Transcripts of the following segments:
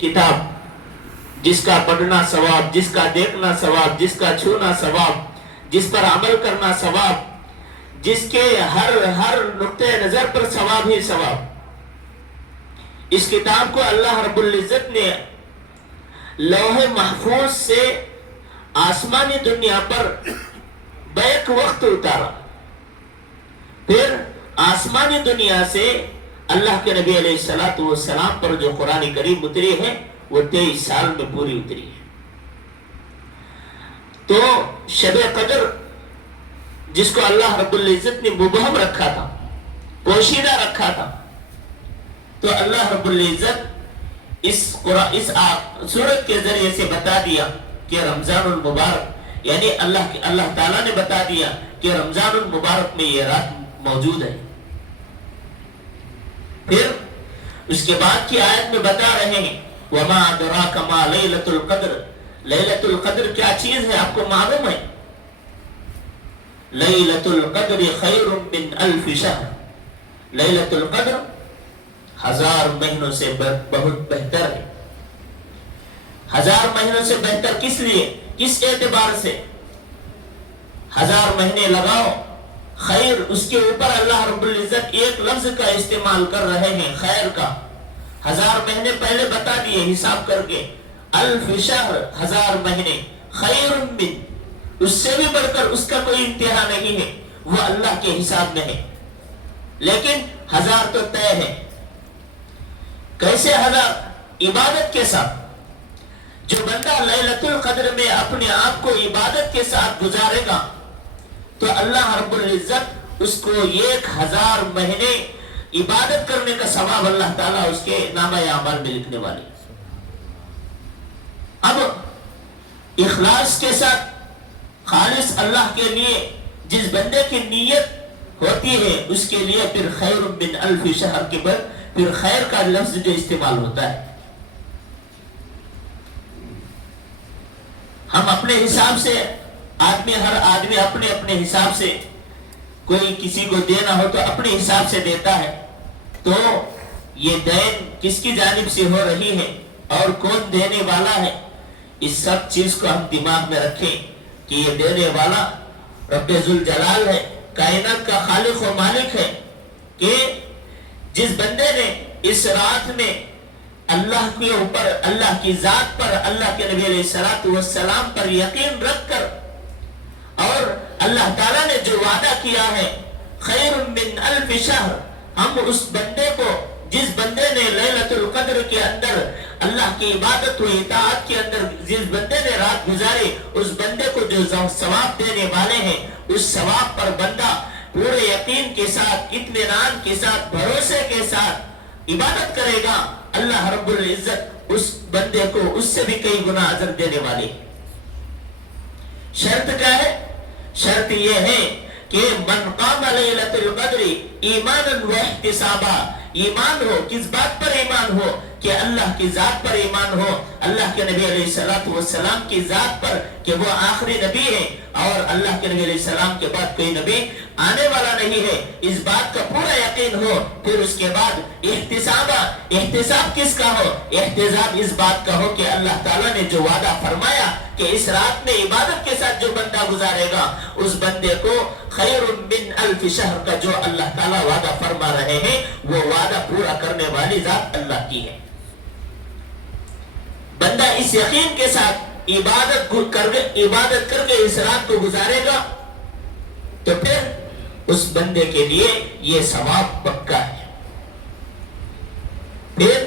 کتاب جس کا پڑھنا ثواب، جس کا دیکھنا ثواب، جس کا چھونا ثواب، جس پر عمل کرنا ثواب، جس کے ہر نقطۂ نظر پر ثواب ہی ثواب. اس کتاب کو اللہ رب العزت نے لوح محفوظ سے آسمانی دنیا پر بیک وقت اتارا. پھر آسمانی دنیا سے اللہ کے نبی علیہ السلام پر جو قرآن کریم اتری ہے وہ 23 سال میں پوری اتری ہے. تو شب قدر جس کو اللہ رب العزت نے مبہم رکھا تھا، پوشیدہ رکھا تھا، تو اللہ رب العزت اس سورت کے ذریعے سے بتا دیا کہ رمضان المبارک، یعنی اللہ تعالیٰ نے بتا دیا کہ رمضان المبارک میں یہ رات موجود ہے. پھر اس کے بعد کی آیت میں بتا رہے ہیں وَمَا أَدْرَاكَ مَا لَيْلَةُ الْقَدْرِ. لیلۃ القدر کیا چیز ہے آپ کو معلوم ہے؟ لیلۃ القدر خیر من الف شہر. لیلۃ القدر 1000 مہینوں سے بہت بہتر ہے. 1000 مہینوں سے بہتر کس لیے، کس اعتبار سے؟ 1000 مہینے لگاؤ، خیر اس کے اوپر اللہ رب العزت ایک لفظ کا استعمال کر رہے ہیں، خیر کا. 1000 مہینے پہلے بتا دیے حساب کر کے، الف شہر 1000 مہینے، خیر من، اس سے بھی بڑھ کر اس کا کوئی انتہا نہیں ہے، وہ اللہ کے حساب میں ہے. لیکن 1000 تو طے ہے. کیسے 1000؟ عبادت کے ساتھ. جو بندہ لیلۃ القدر میں اپنے آپ کو عبادت کے ساتھ گزارے گا تو اللہ رب العزت اس کو 1000 مہینے عبادت کرنے کا ثواب اللہ تعالیٰ اس کے نامہ اعمال میں لکھنے والے. اب اخلاص کے ساتھ خالص اللہ کے لیے جس بندے کی نیت ہوتی ہے اس کے لیے پھر خیر من الف شہر کے بعد پھر خیر کا لفظ جو استعمال ہوتا ہے. ہم اپنے حساب سے ہر آدمی اپنے اپنے حساب سے، کوئی کسی کو دینا ہو تو اپنے حساب سے دیتا ہے. تو یہ دین کس کی جانب سے ہو رہی ہے اور کون دینے والا ہے، اس سب چیز کو ہم دماغ میں رکھیں کہ یہ دینے والا رب ذوالجلال ہے، کائنات کا خالق و مالک ہے. کہ جس بندے نے اس رات میں اللہ کے اوپر، اللہ کی ذات پر، اللہ کے نبی علیہ السلام پر یقین رکھ کر، اور اللہ تعالیٰ نے جو وعدہ کیا ہے خیر من الف شہر، ہم اس بندے کو، جس بندے نے لیلۃ القدر کے اندر اللہ کی عبادت و اطاعت کے اندر جس بندے نے رات گزاری، اس بندے کو جو ثواب دینے والے ہیں اس ثواب پر بندہ پورے یقین کے ساتھ، اطمینان کے ساتھ، بھروسے کے ساتھ عبادت کرے گا، اللہ رب العزت اس بندے کو اس سے بھی کئی گنا اجر دینے والے. شرط کیا ہے؟ شرط یہ ہے کہ من قام لیلۃ القدر ایمانا و احتسابا. ایمان ہو، کس بات پر ایمان ہو؟ کہ اللہ کی ذات پر ایمان ہو، اللہ کے نبی علیہ السلام کی ذات پر کہ وہ آخری نبی ہے اور اللہ کے نبی علیہ السلام کے بعد کوئی نبی آنے والا نہیں ہے، اس بات کا پورا یقین ہو. پھر اس کے بعد احتساب کس کا ہو؟ احتساب اس بات کا ہو کہ اللہ تعالیٰ نے جو وعدہ فرمایا کہ اس رات میں عبادت کے ساتھ جو بندہ گزارے گا اس بندے کو خیر من الف شہر کا جو اللہ تعالیٰ وعدہ فرما رہے ہیں وہ وعدہ پورا کرنے والی ذات اللہ کی ہے. بندہ اس یقین کے ساتھ عبادت کر کے اس رات کو گزارے گا تو پھر اس بندے کے لیے یہ ثواب پکا ہے. پھر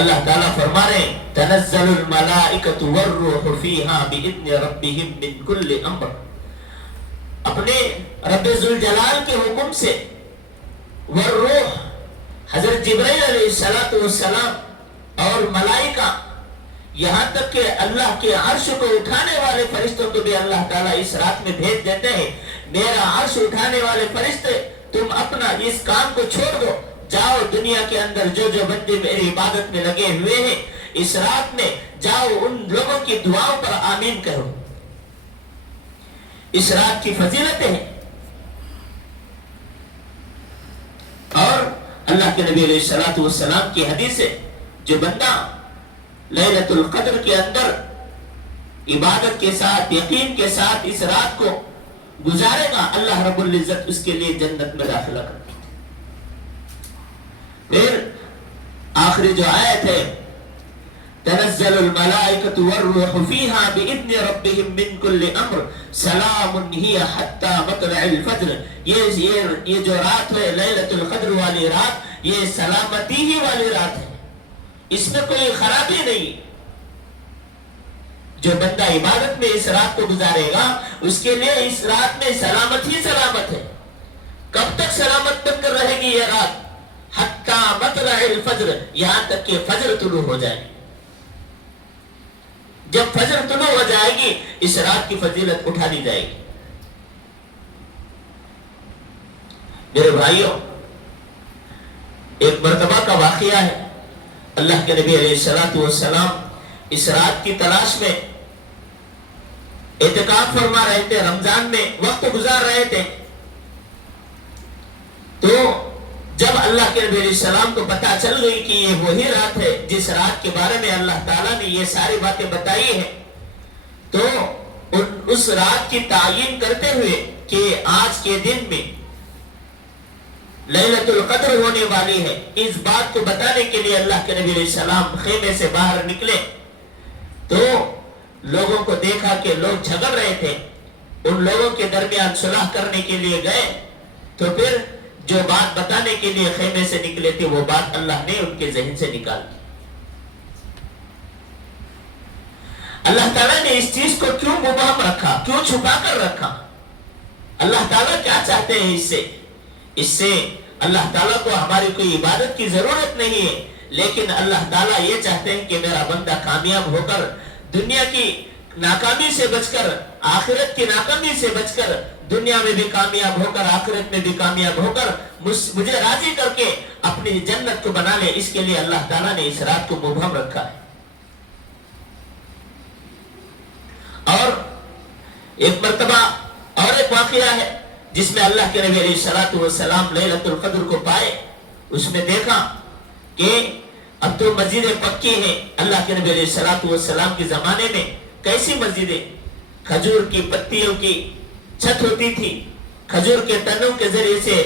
اللہ تعالیٰ فرما رہے ہیں تنزل الملائکۃ والروح فیہا بإذن ربہم من کل امر. اپنے رب ذوالجلال کے حکم سے والروح، حضرت جبرائیل علیہ السلام اور ملائکہ، یہاں تک کہ اللہ کے عرش کو اٹھانے والے فرشتوں کو بھی اللہ تعالیٰ اس رات میں بھیج دیتے ہیں. میرا عرش اٹھانے والے فرشتے تم اپنا اس کام کو چھوڑ دو، جاؤ دنیا کے اندر جو بندے میری عبادت میں لگے ہوئے ہیں اس رات میں جاؤ ان لوگوں کی دعاؤں پر آمین کرو. اس رات کی فضیلتیں ہیں. اور اللہ کے نبی علیہ السلام کی حدیث ہے جو بندہ لیلۃ القدر کے اندر عبادت کے ساتھ یقین کے ساتھ اس رات کو گزارے گا، اللہ رب العزت اس کے لیے جنت میں داخلہ کر دے۔ پھر آخری جو آیت ہے تنزل الملائکۃ والروح فیہا بإذن ربہم من کل امر سلام ہی حتی مطلع الفجر، یہ جو رات ہے لیلۃ القدر والی رات، یہ سلامتی ہی والی رات ہے، اس میں کوئی خرابی نہیں۔ جو بندہ عبادت میں اس رات کو گزارے گا اس کے لیے اس رات میں سلامت ہی سلامت ہے۔ کب تک سلامت بن کر رہے گی یہ رات؟ حتی مطلع الفجر، یہاں تک کہ فجر طلوع ہو جائے گی۔ جب فجر طلوع ہو جائے گی اس رات کی فضیلت اٹھا دی جائے گی۔ میرے بھائیوں، ایک مرتبہ کا واقعہ ہے، اللہ کے نبی علیہ السلام اس رات کی تلاش میں اعتکاف فرما رہے تھے، رمضان میں وقت گزار رہے تھے۔ تو جب اللہ کے نبی علیہ السلام کو پتہ چل گئی کہ یہ وہی رات ہے جس رات کے بارے میں اللہ تعالیٰ نے یہ ساری باتیں بتائی ہیں، تو اس رات کی تعیین کرتے ہوئے کہ آج کے دن میں لیلۃ القدر ہونے والی ہے، اس بات کو بتانے کے لیے اللہ کے نبی علیہ السلام خیمے سے باہر نکلے تو لوگوں کو دیکھا کہ لوگ جھگڑ رہے تھے، ان لوگوں کے درمیان صلح کرنے کے لیے گئے، تو پھر جو بات بتانے کے لیے خیمے سے نکلے تھے وہ بات اللہ نے ان کے ذہن سے نکال دی۔ اللہ تعالیٰ نے اس چیز کو کیوں مبہم رکھا، کیوں چھپا کر رکھا؟ اللہ تعالیٰ کیا چاہتے ہیں اس سے اللہ تعالیٰ کو ہماری کوئی عبادت کی ضرورت نہیں ہے، لیکن اللہ تعالیٰ یہ چاہتے ہیں کہ میرا بندہ کامیاب ہو کر، دنیا کی ناکامی سے بچ کر، آخرت کی ناکامی سے بچ کر، دنیا میں بھی کامیاب ہو کر آخرت میں بھی کامیاب ہو کر مجھے راضی کر کے اپنی جنت کو بنا لے۔ اس کے لیے اللہ تعالیٰ نے اس رات کو مبہم رکھا ہے۔ اور ایک مرتبہ اور ایک واقعہ ہے جس میں اللہ کے نبی علیہ السلام لیلۃ القدر کو پائے، اس میں دیکھا کہ اب تو مسجدیں پکی ہیں۔ اللہ کے نبی علیہ السلام کے زمانے میں کیسی مسجدیں، کھجور کی پتیوں کی چھت ہوتی تھی، کھجور کے تنوں کے ذریعے سے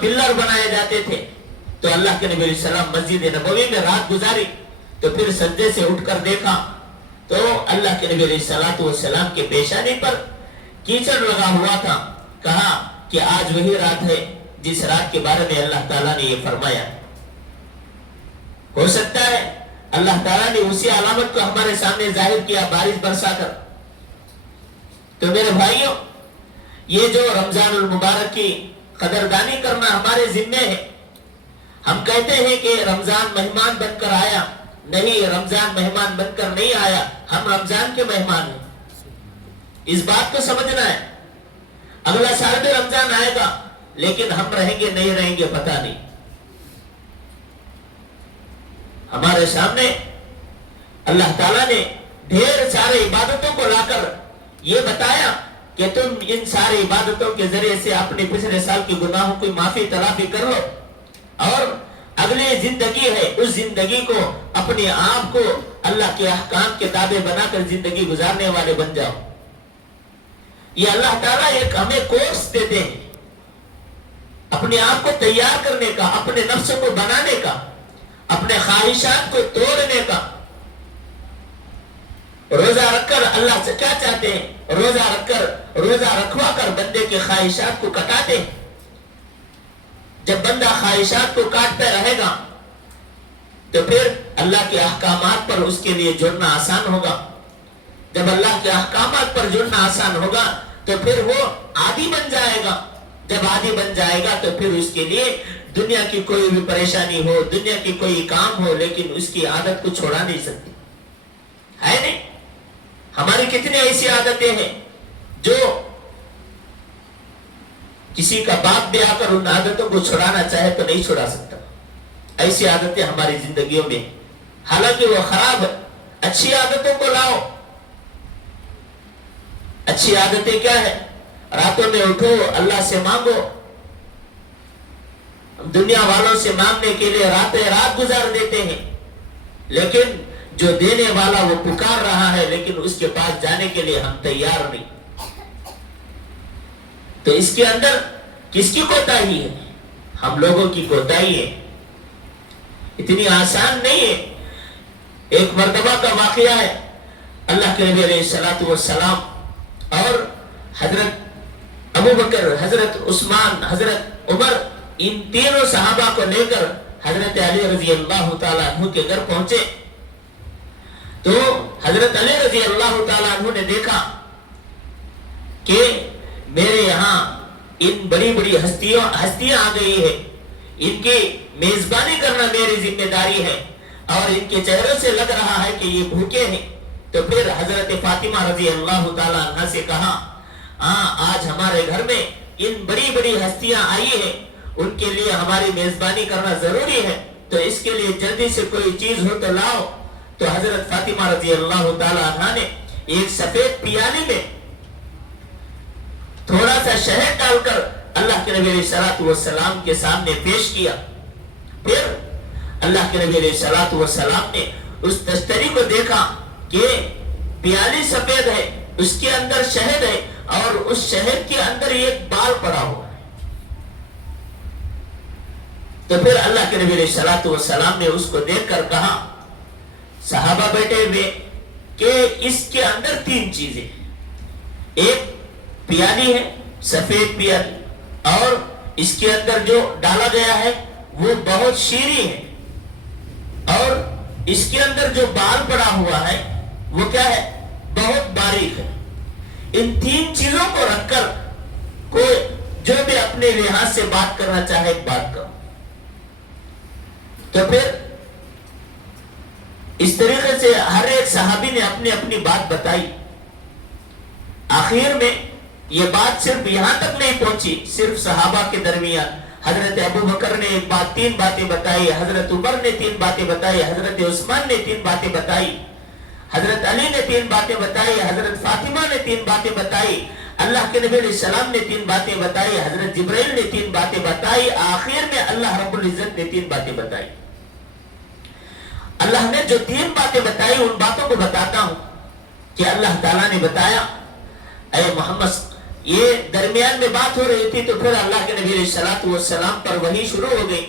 پلر بنائے جاتے تھے۔ تو اللہ کے نبی علیہ السلام مسجد نبوی میں رات گزاری، تو پھر سجدے سے اٹھ کر دیکھا تو اللہ کے نبی علیہ السلام کے پیشانی پر کیچڑ لگا ہوا تھا۔ کہا کہ آج وہی رات ہے جس رات کے بارے میں اللہ تعالیٰ نے یہ فرمایا۔ ہو سکتا ہے اللہ تعالیٰ نے اسی علامت کو ہمارے سامنے ظاہر کیا بارش برسا کر۔ تو میرے بھائیوں، یہ جو رمضان المبارک کی قدردانی کرنا ہمارے ذمے ہے۔ ہم کہتے ہیں کہ رمضان مہمان بن کر آیا، نہیں، رمضان مہمان بن کر نہیں آیا، ہم رمضان کے مہمان ہیں۔ اس بات کو سمجھنا ہے۔ اگلا سال بھی رمضان آئے گا، لیکن ہم رہیں گے نہیں رہیں گے پتہ نہیں۔ ہمارے سامنے اللہ تعالیٰ نے ڈھیر سارے عبادتوں کو لا کر یہ بتایا کہ تم ان ساری عبادتوں کے ذریعے سے اپنے پچھلے سال کی گناہوں کی معافی تلافی کرو، اور اگلی زندگی ہے اس زندگی کو اپنے آپ کو اللہ کے احکام کے تابع بنا کر زندگی گزارنے والے بن جاؤ۔ یہ اللہ تعالیٰ ایک ہمیں کورس دیتے ہیں اپنے آپ کو تیار کرنے کا، اپنے نفس کو بنانے کا، اپنے خواہشات کو توڑنے کا۔ روزہ رکھ کر اللہ سے کیا چاہتے ہیں؟ روزہ رکھوا کر بندے کے خواہشات کو کٹاتے ہیں۔ جب بندہ خواہشات کو کاٹتا رہے گا تو پھر اللہ کے احکامات پر اس کے لیے جڑنا آسان ہوگا۔ جب اللہ کے احکامات پر جڑنا آسان ہوگا تو پھر وہ عادی بن جائے گا۔ جب عادی بن جائے گا تو پھر اس کے لیے دنیا کی کوئی بھی پریشانی ہو، دنیا کی کوئی کام ہو، لیکن اس کی عادت کو چھوڑا نہیں سکتی ہے۔ نہیں، ہماری کتنی ایسی عادتیں ہیں جو کسی کا باپ بھی آ کر ان عادتوں کو چھڑانا چاہے تو نہیں چھڑا سکتا۔ ایسی عادتیں ہماری زندگیوں میں، حالانکہ وہ خراب ہے۔ اچھی عادتوں کو لاؤ۔ اچھی عادتیں کیا ہے؟ راتوں میں اٹھو، اللہ سے مانگو۔ دنیا والوں سے مانگنے کے لیے راتیں رات گزار دیتے ہیں، لیکن جو دینے والا وہ پکار رہا ہے لیکن اس کے پاس جانے کے لیے ہم تیار نہیں. تو اس کے اندر کس کی کوتاہی ہے؟ ہم لوگوں کی کوتاہی ہے. اتنی آسان نہیں ہے. ایک مرتبہ کا واقعہ ہے، اللہ کے نبی علیہ الصلوۃ والسلام اور حضرت ابو بکر، حضرت عثمان، حضرت عمر، ان تینوں صحابہ کو لے کر حضرت علی رضی اللہ تعالیٰ عنہ کے گھر پہنچے. تو حضرت علی رضی اللہ تعالیٰ عنہ نے دیکھا کہ میرے یہاں ان بڑی بڑی ہستیاں آ گئی ہے، ان کی میزبانی کرنا میری ذمہ داری ہے، اور ان کے چہروں سے لگ رہا ہے کہ یہ بھوکے ہیں. تو پھر حضرت فاطمہ رضی اللہ تعالیٰ عنہ سے کہا آج ہمارے گھر میں ان بڑی بڑی ہستیاں آئی ہیں، ان کے لیے ہماری میزبانی کرنا ضروری ہے، تو اس کے لیے جلدی سے کوئی چیز ہو تو لاؤ. تو حضرت فاطمہ رضی اللہ تعالیٰ عنہ نے ایک سفید پیالی میں تھوڑا سا شہد ڈال کر اللہ کے نبی علیہ الصلوۃ والسلام کے سامنے پیش کیا. پھر اللہ کے نبی علیہ الصلوۃ والسلام نے اس تشتری کو دیکھا کہ پیالی سفید ہے، اس کے اندر شہد ہے، اور اس شہد کے اندر ایک بال پڑا ہوا ہے. تو پھر اللہ کے نبی علیہ الصلوۃ والسلام نے اس کو دیکھ کر کہا، صحابہ بیٹھے ہوئے، کہ اس کے اندر تین چیزیں، ایک پیالی ہے، سفید پیالی، اور اس کے اندر جو ڈالا گیا ہے وہ بہت شیریں ہے، اور اس کے اندر جو بال پڑا ہوا ہے وہ کیا ہے؟ بہت باریک ہے. ان تین چیزوں کو رکھ کر کوئی جو بھی اپنے لحاظ سے بات کرنا چاہے بات کرو. تو پھر اس طریقے سے ہر ایک صحابی نے اپنی اپنی بات بتائی. آخر میں یہ بات صرف یہاں تک نہیں پہنچی، صرف صحابہ کے درمیان. حضرت ابو بکر نے ایک بات، تین باتیں بتائی، حضرت عمر نے تین باتیں بتائی، حضرت عثمان نے تین باتیں بتائی، حضرت علی نے تین باتیں بتائی، حضرت فاطمہ نے تین باتیں بتائی، اللہ کے نبی علیہ السلام نے تین باتیں بتائی، حضرت جبرائیل نے تین باتیں بتائی. آخر میں اللہ رب العزت نے تین باتیں بتائی. اللہ نے جو تین باتیں بتائی ان باتوں کو بتاتا ہوں کہ اللہ تعالیٰ نے بتایا، اے محمد، یہ درمیان میں بات ہو رہی تھی تو پھر اللہ کے نبی علیہ الصلوۃ والسلام پر وحی شروع ہو گئی.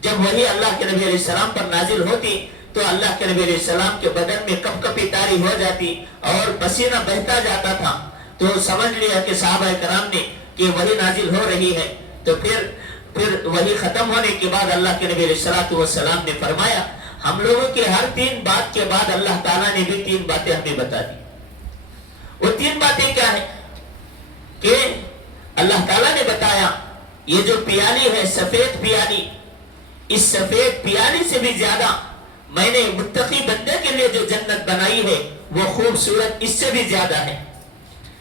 جب وحی اللہ کے نبی علیہ السلام پر نازل ہوتی تو اللہ کے نبی علیہ السلام کے بدن میں کپ کپی طاری ہو جاتی اور پسینہ بہتا جاتا تھا. تو سمجھ لیا کہ صحابہ کرام نے کہ وحی نازل ہو رہی ہے. تو پھر وحی ختم ہونے کے بعد اللہ کے نبی علیہ الصلوۃ والسلام نے فرمایا، ہم لوگوں کے ہر تین بات کے بعد اللہ تعالیٰ نے بھی تین باتیں ہمیں بتا دی. وہ تین باتیں کیا ہیں؟ کہ اللہ تعالیٰ نے بتایا یہ جو پیالی ہے سفید پیالی، اس سفید پیالی سے بھی زیادہ میں نے متقی بندے کے لیے جو جنت بنائی ہے وہ خوبصورت اس سے بھی زیادہ ہے،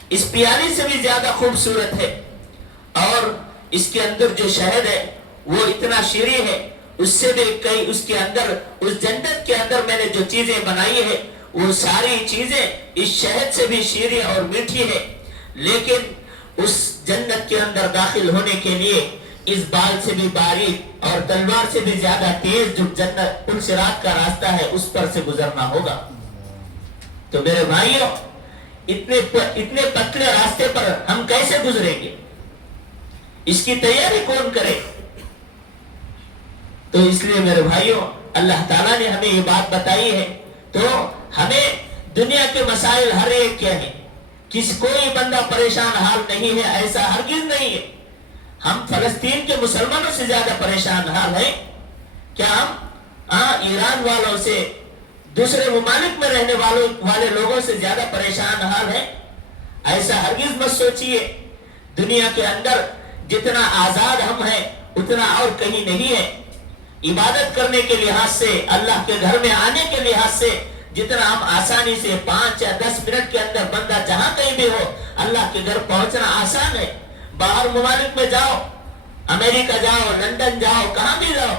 اس پیالی سے بھی زیادہ خوبصورت ہے. اور اس کے اندر جو شہد ہے وہ اتنا شیریں ہے، اس سے بھی کئی اس کے اندر، اس جنت کے اندر میں نے جو چیزیں بنائی ہے وہ ساری چیزیں اس شہد سے بھی شیریں اور میٹھی ہے. لیکن اس جنت کے اندر داخل ہونے کے لیے اس بال سے بھی باریک اور تلوار سے بھی زیادہ تیز جو جنت پلصراط کا راستہ ہے اس پر سے گزرنا ہوگا. تو میرے بھائیوں، اتنے پتلے راستے پر ہم کیسے گزریں گے؟ اس کی تیاری کون کرے؟ تو اس لیے میرے بھائیوں، اللہ تعالیٰ نے ہمیں یہ بات بتائی ہے تو ہمیں دنیا کے مسائل ہر ایک کیا ہے، کوئی بندہ پریشان حال نہیں ہے، ایسا ہرگز نہیں ہے. ہم فلسطین کے مسلمانوں سے زیادہ پریشان حال ہیں. کیا ہم ایران والوں سے، دوسرے ممالک میں رہنے والے لوگوں سے زیادہ پریشان حال ہیں؟ ایسا ہرگز مت سوچئے. دنیا کے اندر جتنا آزاد ہم ہیں اتنا اور کہیں نہیں ہے. عبادت کرنے کے لحاظ سے، اللہ کے گھر میں آنے کے لحاظ سے جتنا ہم آسانی سے 5 یا 10 منٹ کے اندر بندہ جہاں کہیں بھی ہو اللہ کے گھر پہنچنا آسان ہے. باہر ممالک میں جاؤ، امریکہ جاؤ، لندن جاؤ، کہاں بھی جاؤ،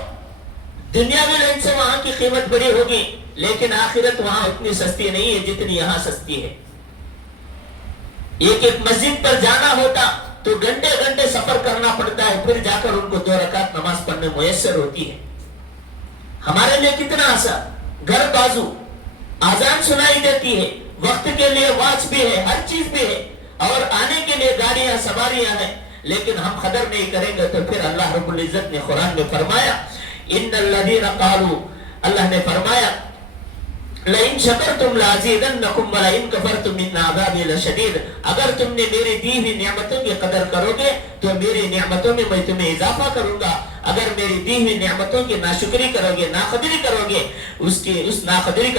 دنیاوی لحاظ سے وہاں کی قیمت بڑی ہوگی لیکن آخرت وہاں اتنی سستی نہیں ہے جتنی یہاں سستی ہے. ایک مسجد پر جانا ہوتا تو گھنٹے گھنٹے سفر کرنا پڑتا ہے، پھر جا کر ان کو 2 رکعت نماز پڑھنے میسر ہوتی ہے. ہمارے لیے کتنا آسان، گھر بازو آزان سنائی دیتی ہے، وقت کے لیے واچ بھی ہے، ہر چیز بھی ہے، اور آنے کے لیے گاڑیاں سواریاں ہیں، لیکن ہم قدر نہیں کریں گے تو پھر اللہ رب العزت نے قرآن میں فرمایا ان الذین قالوا، اللہ نے فرمایا لئن شکرتم لازیدنکم ولئن کفرتم ان عذابی لشدید، اگر تم نے میری دی ہوئی نعمتوں کی قدر کرو گے تو میری نعمتوں میں تمہیں اضافہ کروں گا، اگر میری دی ہوئی نعمتوں کی ناشکری کرو گے، ناقدری کرو گے، اس ناقدری کا